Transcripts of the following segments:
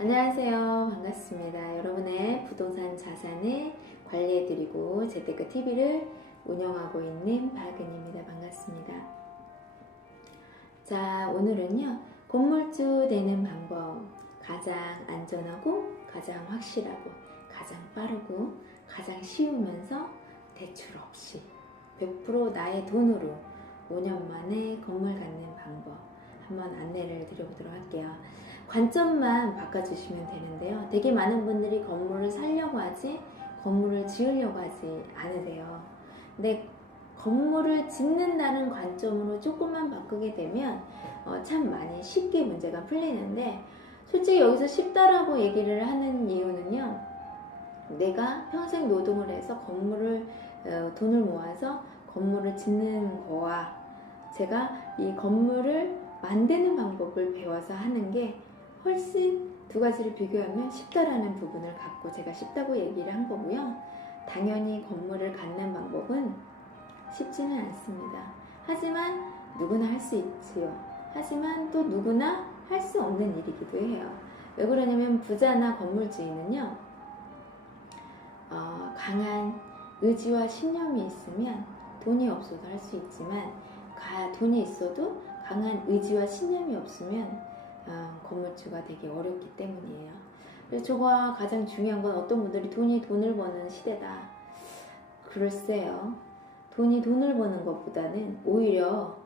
안녕하세요. 반갑습니다. 여러분의 부동산 자산을 관리해드리고 재테크TV를 운영하고 있는 박은입니다. 반갑습니다. 자, 오늘은요, 건물주 되는 방법, 가장 안전하고 가장 확실하고 가장 빠르고 가장 쉬우면서 대출 없이 100% 나의 돈으로 5년 만에 건물 갖는 방법 한번 안내를 드려보도록 할게요. 관점만 바꿔주시면 되는데요. 되게 많은 분들이 건물을 사려고 하지 건물을 지으려고 하지 않으세요. 근데 건물을 짓는다는 관점으로 조금만 바꾸게 되면 참 많이 쉽게 문제가 풀리는데, 솔직히 여기서 쉽다라고 얘기를 하는 이유는요, 내가 평생 노동을 해서 건물을 돈을 모아서 건물을 짓는 거와 제가 이 건물을 만드는 방법을 배워서 하는 게 훨씬, 두 가지를 비교하면 쉽다라는 부분을 갖고 제가 쉽다고 얘기를 한 거고요. 당연히 건물을 갖는 방법은 쉽지는 않습니다. 하지만 누구나 할 수 있지요. 하지만 또 누구나 할 수 없는 일이기도 해요. 왜 그러냐면 부자나 건물주의는요, 강한 의지와 신념이 있으면 돈이 없어도 할 수 있지만, 돈이 있어도 강한 의지와 신념이 없으면 건물주가 되기 어렵기 때문이에요. 그래서 저가 가장 중요한 건, 어떤 분들이 돈이 돈을 버는 시대다. 글쎄요. 돈이 돈을 버는 것보다는 오히려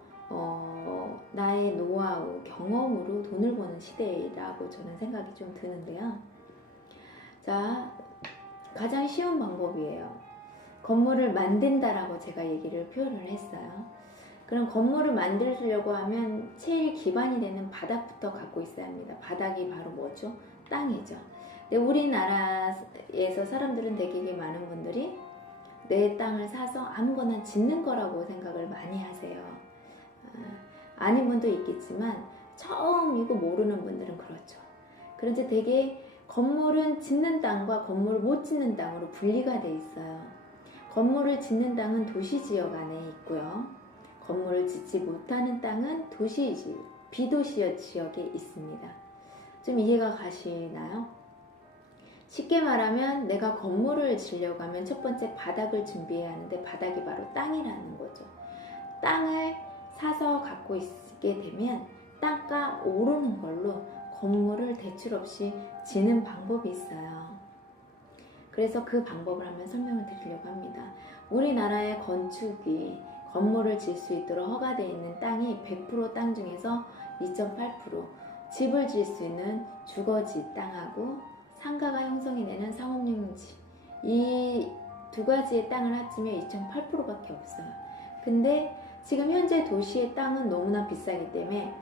나의 노하우, 경험으로 돈을 버는 시대라고 저는 생각이 좀 드는데요. 자, 가장 쉬운 방법이에요. 건물을 만든다라고 제가 얘기를 표현을 했어요. 그럼 건물을 만들려고 하면 제일 기반이 되는 바닥부터 갖고 있어야 합니다. 바닥이 바로 뭐죠? 땅이죠. 근데 우리나라에서 사람들은 되게 많은 분들이 내 땅을 사서 아무거나 짓는 거라고 생각을 많이 하세요. 아닌 분도 있겠지만 처음이고 모르는 분들은 그렇죠. 그런데 되게 건물은 짓는 땅과 건물을 못 짓는 땅으로 분리가 돼 있어요. 건물을 짓는 땅은 도시지역 안에 있고요. 건물을 짓지 못하는 땅은 비도시 지역에 있습니다. 좀 이해가 가시나요? 쉽게 말하면 내가 건물을 지려고 하면 첫 번째 바닥을 준비해야 하는데, 바닥이 바로 땅이라는 거죠. 땅을 사서 갖고 있게 되면 땅가 오르는 걸로 건물을 대출 없이 지는 방법이 있어요. 그래서 그 방법을 한번 설명을 드리려고 합니다. 우리나라의 건물을 질 수 있도록 허가되어 있는 땅이 100% 땅 중에서 2.8%, 집을 질 수 있는 주거지 땅하고 상가가 형성이 되는 상업용지, 이 두 가지의 땅을 합치면 2.8%밖에 없어요. 근데 지금 현재 도시의 땅은 너무나 비싸기 때문에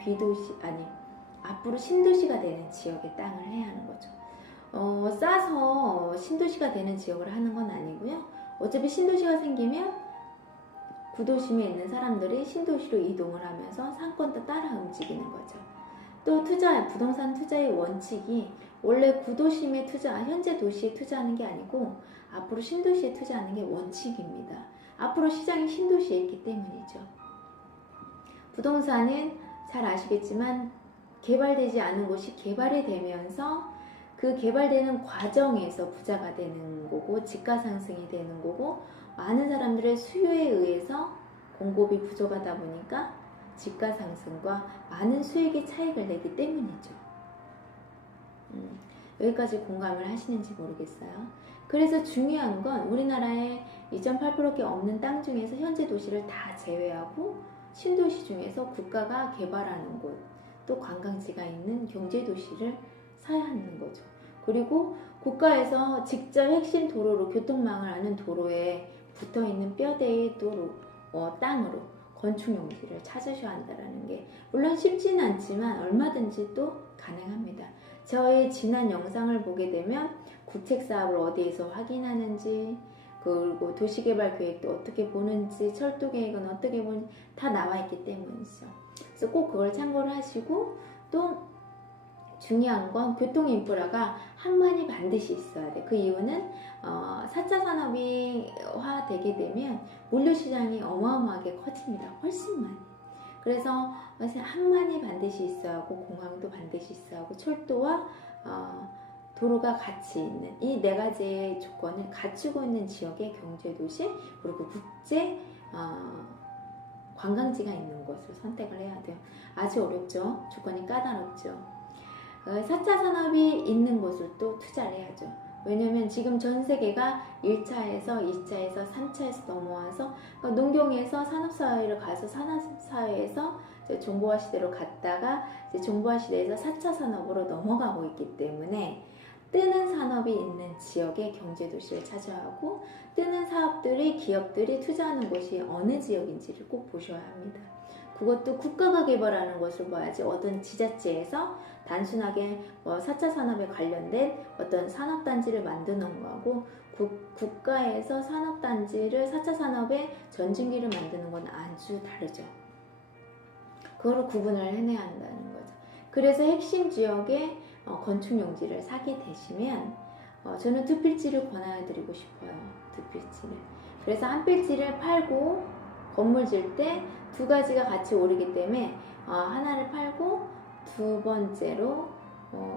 앞으로 신도시가 되는 지역의 땅을 해야 하는 거죠. 싸서 신도시가 되는 지역을 하는 건 아니고요. 어차피 신도시가 생기면 구도심에 있는 사람들이 신도시로 이동을 하면서 상권도 따라 움직이는 거죠. 또 부동산 투자의 원칙이 원래 구도심에 현재 도시에 투자하는 게 아니고 앞으로 신도시에 투자하는 게 원칙입니다. 앞으로 시장이 신도시에 있기 때문이죠. 부동산은 잘 아시겠지만 개발되지 않은 곳이 개발이 되면서 그 개발되는 과정에서 부자가 되는 거고, 집가 상승이 되는 거고, 많은 사람들의 수요에 의해서 공급이 부족하다 보니까 집가 상승과 많은 수익의 차익을 내기 때문이죠. 여기까지 공감을 하시는지 모르겠어요. 그래서 중요한 건, 우리나라에 2.8%밖에 없는 땅 중에서 현재 도시를 다 제외하고 신도시 중에서 국가가 개발하는 곳, 또 관광지가 있는 경제도시를 사야 하는 거죠. 그리고 국가에서 직접 핵심 도로로, 교통망을 하는 도로에 붙어있는 뼈대의 땅으로 건축용지를 찾으셔야 한다는 게, 물론 쉽지는 않지만 얼마든지 또 가능합니다. 저의 지난 영상을 보게 되면 구책사업을 어디에서 확인하는지, 그리고 도시개발 계획도 어떻게 보는지, 철도 계획은 어떻게 보는지 다 나와 있기 때문이죠. 그래서 꼭 그걸 참고를 하시고, 또 중요한 건 교통 인프라가 한만이 반드시 있어야 돼. 그 이유는 4차 산업화 되게 되면 물류시장이 어마어마하게 커집니다. 훨씬 많이. 그래서 항만이 반드시 있어야 하고, 공항도 반드시 있어야 하고, 철도와 도로가 같이 있는 이 네 가지의 조건을 갖추고 있는 지역의 경제도시 그리고 국제 관광지가 있는 곳을 선택을 해야 돼요. 아주 어렵죠. 조건이 까다롭죠. 4차 산업이 있는 곳을 또 투자를 해야죠. 왜냐면 지금 전 세계가 1차에서 2차에서 3차에서 넘어와서 농경에서 산업사회를 가서 산업사회에서 정보화 시대로 갔다가 이제 정보화 시대에서 4차 산업으로 넘어가고 있기 때문에 뜨는 산업이 있는 지역의 경제도시를 찾아야 하고 뜨는 사업들이 기업들이 투자하는 곳이 어느 지역인지를 꼭 보셔야 합니다. 그것도 국가가 개발하는 것을 봐야지 어떤 지자체에서 단순하게 4차 산업에 관련된 어떤 산업단지를 만드는 거하고 국가에서 산업단지를 4차 산업의 전진기를 만드는 건 아주 다르죠. 그거를 구분을 해내야 한다는 거죠. 그래서 핵심 지역에 건축용지를 사게 되시면 저는 두 필지를 권해드리고 싶어요. 두 필지를. 그래서 한 필지를 팔고 건물 질 때 두 가지가 같이 오르기 때문에 하나를 팔고 두 번째로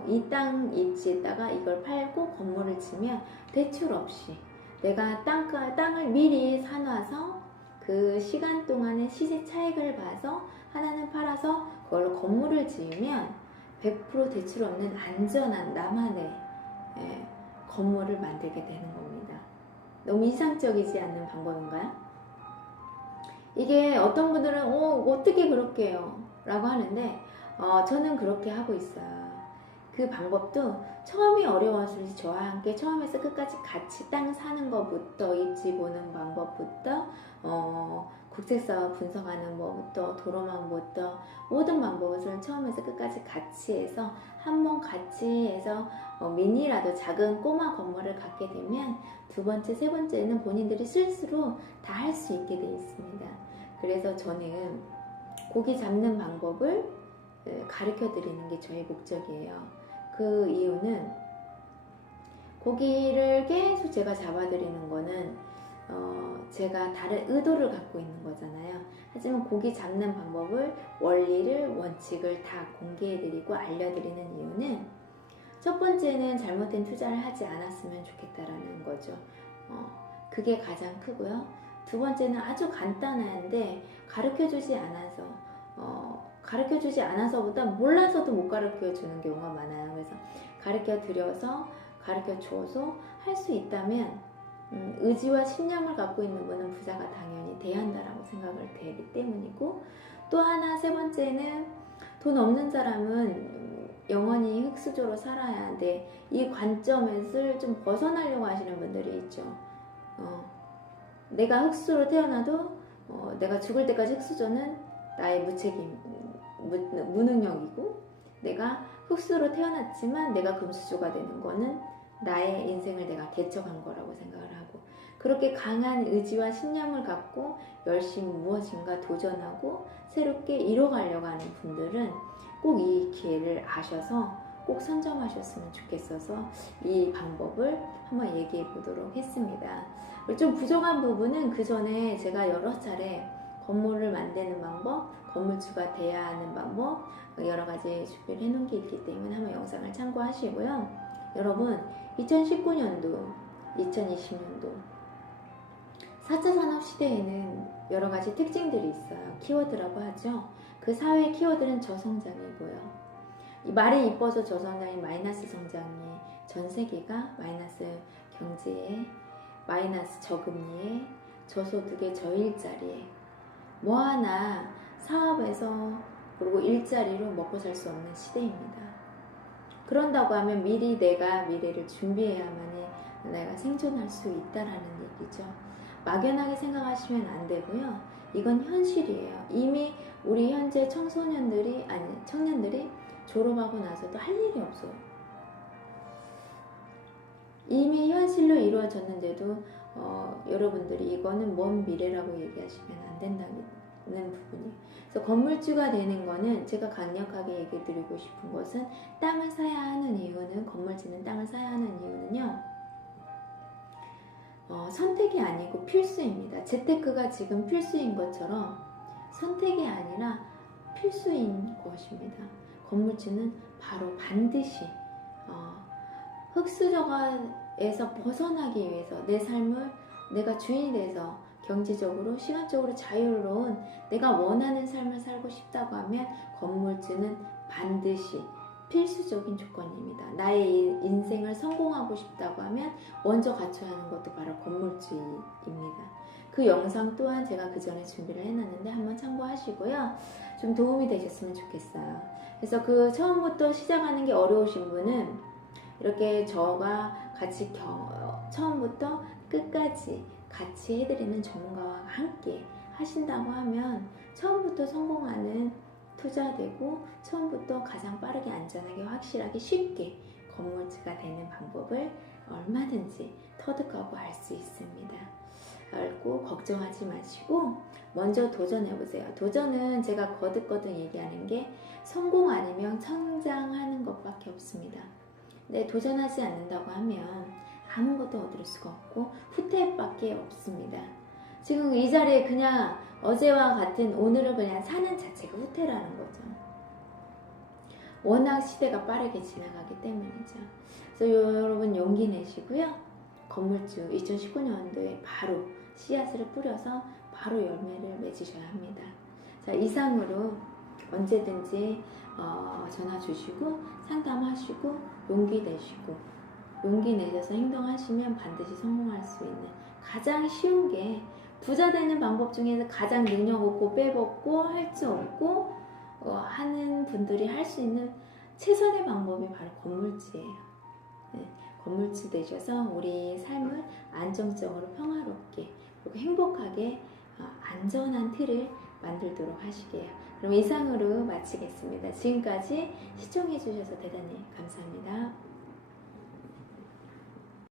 이 땅 입지에다가 이걸 팔고 건물을 지면 대출 없이 내가 땅을 미리 사놔서 그 시간 동안의 시세 차익을 봐서 하나는 팔아서 그걸로 건물을 지으면 100% 대출 없는 안전한 나만의 건물을 만들게 되는 겁니다. 너무 이상적이지 않는 방법인가요? 이게 어떤 분들은 어떻게 그렇게 해요? 라고 하는데 저는 그렇게 하고 있어요. 그 방법도 처음이 어려웠을지 저와 함께 처음에서 끝까지 같이 땅 사는 것부터 입지 보는 방법부터 국제사업 분석하는 것부터 도로망부터 모든 방법을 처음에서 끝까지 같이 해서 한번 같이 해서 미니라도 작은 꼬마 건물을 갖게 되면 두 번째, 세 번째는 본인들이 스스로 다 할 수 있게 되어 있습니다. 그래서 저는 고기 잡는 방법을 가르쳐 드리는 게 저의 목적이에요. 그 이유는 고기를 계속 제가 잡아드리는 거는 제가 다른 의도를 갖고 있는 거잖아요. 하지만 고기 잡는 방법을 원리를 원칙을 다 공개해드리고 알려드리는 이유는 첫 번째는 잘못된 투자를 하지 않았으면 좋겠다라는 거죠. 그게 가장 크고요. 두 번째는 아주 간단한데 가르쳐주지 않아서보다 몰라서도 못 가르쳐주는 경우가 많아요. 그래서 가르쳐드려서 가르쳐줘서 할 수 있다면 의지와 신념을 갖고 있는 분은 부자가 당연히 돼야 한다라고 생각을 되기 때문이고, 또 하나 세 번째는 돈 없는 사람은 영원히 흙수저로 살아야 돼. 이 관점에서 좀 벗어나려고 하시는 분들이 있죠. 내가 흙수저로 태어나도 내가 죽을 때까지 흙수저는 나의 무능력이고, 내가 흙수저로 태어났지만 내가 금수저가 되는 거는 나의 인생을 내가 개척한 거라고 생각을 하고, 그렇게 강한 의지와 신념을 갖고 열심히 무엇인가 도전하고 새롭게 이뤄가려고 하는 분들은 꼭 이 기회를 아셔서 꼭 선점하셨으면 좋겠어서 이 방법을 한번 얘기해 보도록 했습니다. 좀 부족한 부분은 그 전에 제가 여러 차례 건물을 만드는 방법, 건물주가 돼야 하는 방법 여러 가지 준비를 해놓은 게 있기 때문에 한번 영상을 참고하시고요. 여러분 2019년도, 2020년도 4차 산업 시대에는 여러 가지 특징들이 있어요. 키워드라고 하죠. 그 사회의 키워드는 저성장이고요. 말이 이뻐서 저성장이 마이너스 성장이 전 세계가 마이너스 경제에, 마이너스 저금리에, 저소득에, 저일자리에 뭐 하나 사업에서 그리고 일자리로 먹고 살 수 없는 시대입니다. 그런다고 하면 미리 내가 미래를 준비해야만이 내가 생존할 수 있다라는 얘기죠. 막연하게 생각하시면 안 되고요. 이건 현실이에요. 이미 우리 현재 청년들이 졸업하고 나서도 할 일이 없어요. 이미 현실로 이루어졌는데도 여러분들이 이거는 먼 미래라고 얘기하시면 안 된다는 부분이에요. 그래서 건물주가 되는 거는 제가 강력하게 얘기 드리고 싶은 것은 땅을 사야 하는 이유는, 건물 짓는 땅을 사야 하는 이유는요. 선택이 아니고 필수입니다. 재테크가 지금 필수인 것처럼 선택이 아니라 필수인 것입니다. 건물주는 바로 반드시 흙수저가에서 벗어나기 위해서 내 삶을 내가 주인이 돼서 경제적으로 시간적으로 자유로운 내가 원하는 삶을 살고 싶다고 하면 건물주는 반드시 필수적인 조건입니다. 나의 인생을 성공하고 싶다고 하면 먼저 갖춰야 하는 것도 바로 건물주입니다. 그 영상 또한 제가 그 전에 준비를 해놨는데 한번 참고하시고요. 좀 도움이 되셨으면 좋겠어요. 그래서 그 처음부터 시작하는 게 어려우신 분은 이렇게 저가 같이 처음부터 끝까지 같이 해드리는 전문가와 함께 하신다고 하면 처음부터 성공하는 투자되고 처음부터 가장 빠르게 안전하게 확실하게 쉽게 건물주가 되는 방법을 얼마든지 터득하고 알 수 있습니다. 알고 걱정하지 마시고 먼저 도전해보세요. 도전은 제가 거듭거듭 얘기하는 게 성공 아니면 성장하는 것밖에 없습니다. 근데 도전하지 않는다고 하면 아무것도 얻을 수가 없고 후퇴밖에 없습니다. 지금 이 자리에 그냥 어제와 같은 오늘을 그냥 사는 자체가 후퇴라는 거죠. 워낙 시대가 빠르게 지나가기 때문이죠. 그래서 여러분 용기 내시고요. 건물주 2019년도에 바로 씨앗을 뿌려서 바로 열매를 맺으셔야 합니다. 자, 이상으로 언제든지 전화 주시고 상담하시고 용기 내시고 용기 내셔서 행동하시면 반드시 성공할 수 있는 가장 쉬운 게 부자 되는 방법 중에서 가장 능력 없고 빼먹고 할 수 없고 하는 분들이 할 수 있는 최선의 방법이 바로 건물주예요. 네, 건물주 되셔서 우리 삶을 안정적으로 평화롭게 그리고 행복하게 안전한 틀을 만들도록 하시게요. 그럼 이상으로 마치겠습니다. 지금까지 시청해 주셔서 대단히 감사합니다.